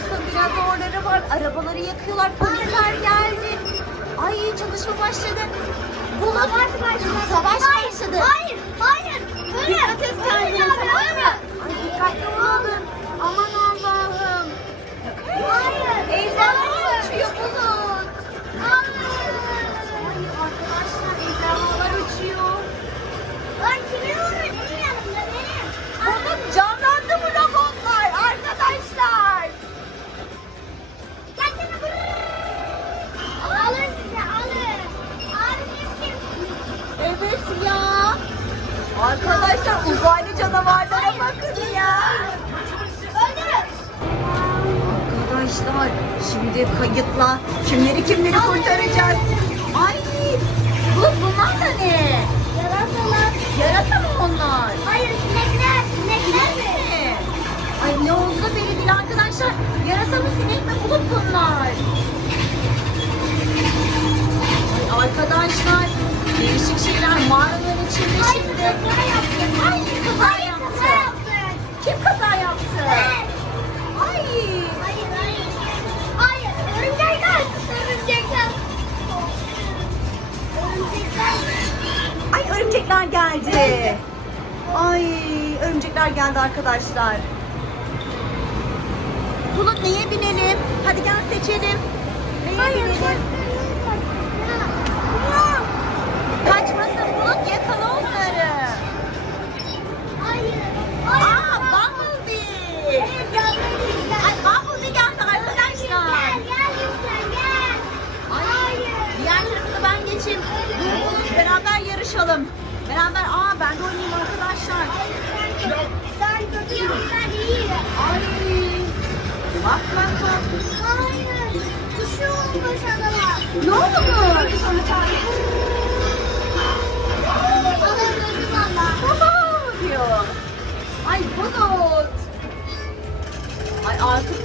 sonrası biraz oraları var. Arabaları yakıyorlar. Polisler geldi. Ay çalışma başladı. Bulut. Savaş başladı. Savaş başladı. Hayır, hayır. Öyle. Dikkat et Arkadaşlar uzaylı canavarlara bakın ya. Arkadaşlar şimdi kayıtla kimleri kimleri kurtaracağız. Ay bu bunlar da ne? Yarasalar. Yarasa geldi arkadaşlar. Bulut neye binelim? Hadi gel seçelim. Neye Hayır. binelim? Ne valla. Baba diyor. Ay Bulut. Ay artık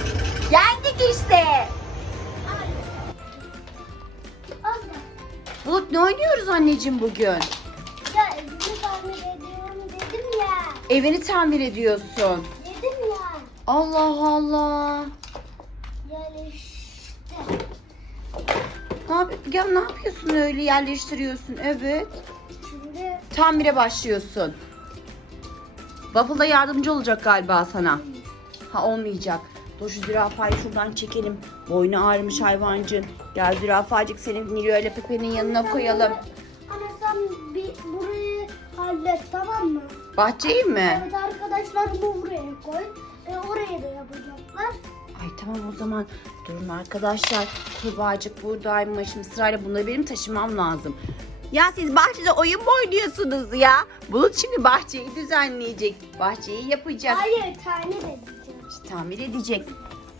yendik işte. Bulut ne oynuyoruz anneciğim bugün? Ya evimi tamir ediyorum dedim ya. Evini tamir ediyorsun. Dedim ya. Allah Allah. Yani işte. Ne, yap ya ne yapıyorsun öyle yerleştiriyorsun? Evet. Şimdi Tamire başlıyorsun. Waffle da yardımcı olacak galiba sana. Ha olmayacak. Dur şu zürafayı şuradan çekelim. Boynu ağrımış hayvancığın. Gel zürafacık senin Nilüfer ile Pepe'nin yanına koyalım. Ama sen bir burayı hallet tamam mı? Bahçeyi mi? Evet arkadaşlarımı buraya koy. E, oraya da yapacaklar. Ay tamam o zaman. Durun arkadaşlar. Kurbağacık buradaymış. Şimdi sırayla bunları benim taşımam lazım. Ya siz bahçede oyun mu oynuyorsunuz ya? Bulut şimdi bahçeyi düzenleyecek. Bahçeyi yapacak. Hayır tane de diyeceğim. tamir edecek.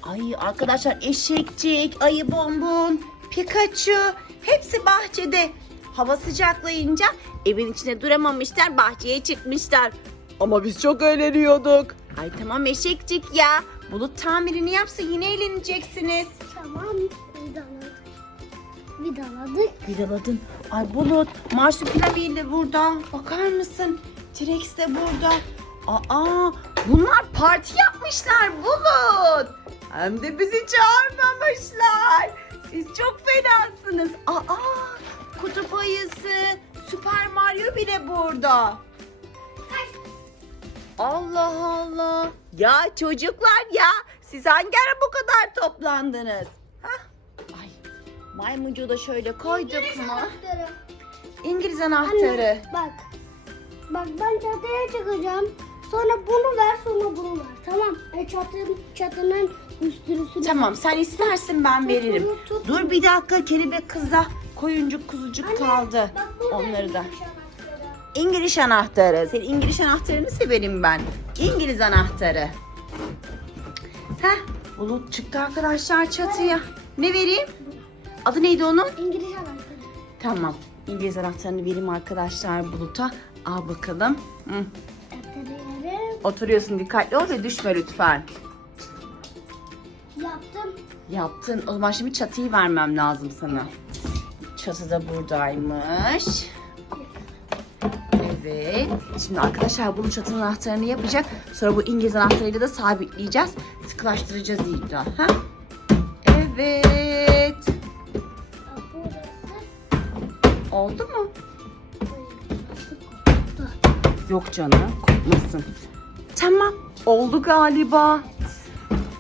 Ay arkadaşlar eşekcik, ayı bonbon, Pikachu hepsi bahçede. Hava sıcaklayınca evin içinde duramamışlar bahçeye çıkmışlar. Ama biz çok eğleniyorduk. Ay tamam eşekcik ya. Bulut tamirini yapsa yine eğleneceksiniz. Tamam vidaladık. Vidaladık. Vidaladın. Ay Bulut, Marsupilami de burada. Bakar mısın? T-Rex de burada. Aa, bunlar parti yapmışlar Bulut. Hem de bizi çağırmamışlar. Siz çok fenasınız. Aa, kutup ayısı, Süper Mario bile burada. Allah Allah. Ya çocuklar ya, siz hangi ara bu kadar toplandınız? Hah? Ay, maymuncu da şöyle koyduk mu? Anahtarı. İngiliz anahtarı. Anne, bak. Bak ben çatıya çıkacağım. Sonra bunu ver sonra bunu ver. Tamam. E, çatının, çatının üstüne Tamam sen istersin ben veririm. Tut, tut, tut. Dur bir dakika kelebek kızla koyuncuk kuzucuk Anne, kaldı. Bak Onları da. İngiliz anahtarı. İngiliz anahtarı. Senin İngiliz anahtarını severim ben. İngiliz anahtarı. Heh bulut çıktı arkadaşlar çatıya. Ne vereyim? Adı neydi onun? İngiliz anahtarı. Tamam. İngiliz anahtarını vereyim arkadaşlar Bulut'a. Al bakalım. Hı. Oturuyorsun dikkatli ol ve düşme lütfen. yaptım. Yaptın. O zaman şimdi çatıyı vermem lazım sana. Çatı da buradaymış. Evet. Şimdi arkadaşlar bunu çatının anahtarını yapacak. Sonra bu İngiliz anahtarıyla da sabitleyeceğiz. Sıkılaştıracağız iyice. Ha? Evet. Oldu mu? Yok canım. Kopmasın. Tamam. Oldu galiba.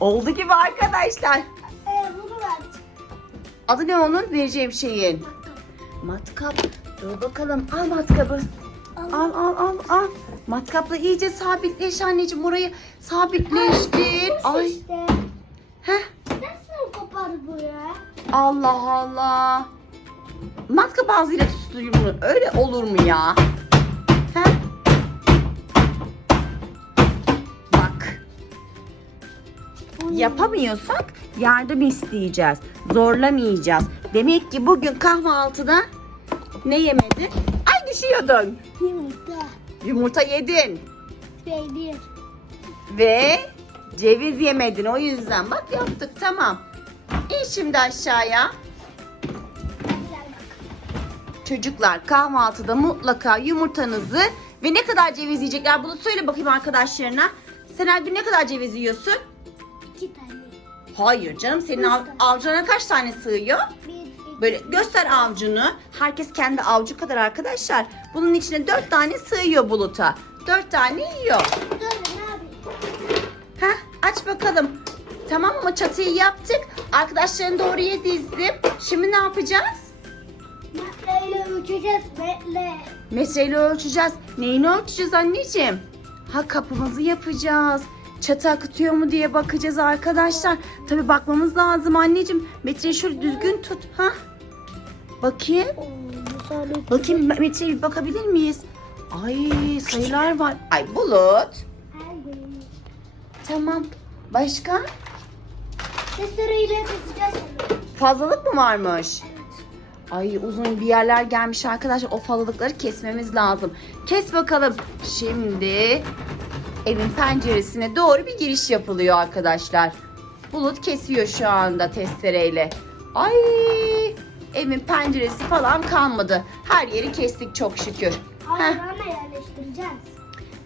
Oldu gibi arkadaşlar. Adı ne onun? Vereceğim şeyin. Matkap. Dur bakalım. Al matkabı. Al. Al al al. Matkapla iyice sabitleş anneciğim. Orayı sabitleştir. Ay. İşte. Heh. Nasıl kopar bu ya? Allah Allah. Matkap ağzıyla tutulur mu? Öyle olur mu ya? Heh. Bak. Yapamıyorsak yardım isteyeceğiz. Zorlamayacağız. Demek ki bugün kahvaltıda ne yemedin? Ay düşüyordun. Yumurta. Yumurta yedin. Peynir. Ve ceviz yemedin. O yüzden bak yaptık tamam. İn şimdi aşağıya. Çocuklar kahvaltıda mutlaka yumurtanızı ve ne kadar ceviz yiyecekler bunu söyle bakayım arkadaşlarına. Sen her gün ne kadar ceviz yiyorsun? İki tane. Hayır canım senin Üç av, tane. avcuna kaç tane sığıyor? Bir. Böyle göster avcunu. Herkes kendi avcu kadar arkadaşlar. Bunun içine dört tane sığıyor buluta. Dört tane yiyor. Heh, aç bakalım. Tamam mı? Çatıyı yaptık. Arkadaşlarını doğruya dizdim. Şimdi ne yapacağız? Metreyle ölçeceğiz metre. Metreyle ölçeceğiz. Neyini ölçeceğiz anneciğim? Ha kapımızı yapacağız. Çatı akıtıyor mu diye bakacağız arkadaşlar. Tabii bakmamız lazım anneciğim. Metreyi şöyle düzgün tut. Ha? Bakayım. Oo. Bakayım metreye bir bakabilir miyiz? Ay sayılar var. Ay bulut. Tamam. Başka? Keseceğiz. Fazlalık mı varmış? Ay uzun bir yerler gelmiş arkadaşlar. O fazlalıkları kesmemiz lazım. Kes bakalım. Şimdi evin penceresine doğru bir giriş yapılıyor arkadaşlar. Bulut kesiyor şu anda testereyle. Ay evin penceresi falan kalmadı. Her yeri kestik çok şükür. Heh. Ayağına yerleştireceğiz.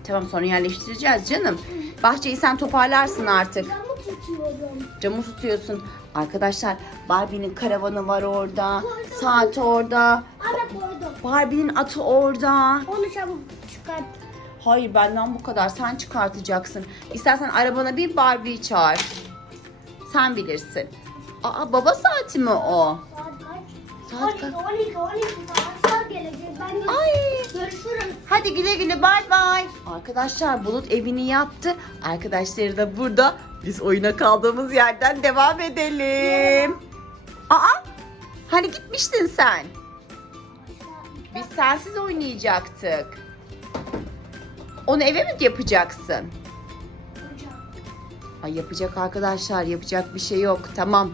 Tamam sonra yerleştireceğiz canım. Bahçeyi sen toparlarsın artık. Camı tutuyorum. Camı tutuyorsun. Arkadaşlar Barbie'nin karavanı var orada. Koydum. Saat orada. Ana koydum. Barbie'nin atı orada. Onu çabuk çıkart. Hayır benden bu kadar. Sen çıkartacaksın. İstersen arabana bir Barbie çağır. Sen bilirsin. Aa baba saati mi o? Saat? Saat 12, kaç? 12, 12 saatler gelecek. Ben de Ay. görüşürüz. Hadi güle güle bay bay. Arkadaşlar Bulut evini yaptı. Arkadaşları da burada. Biz oyuna kaldığımız yerden devam edelim. Aa hani gitmiştin sen? Biz sensiz oynayacaktık. Onu eve mi yapacaksın? Hocam. Ay yapacak arkadaşlar yapacak bir şey yok. Tamam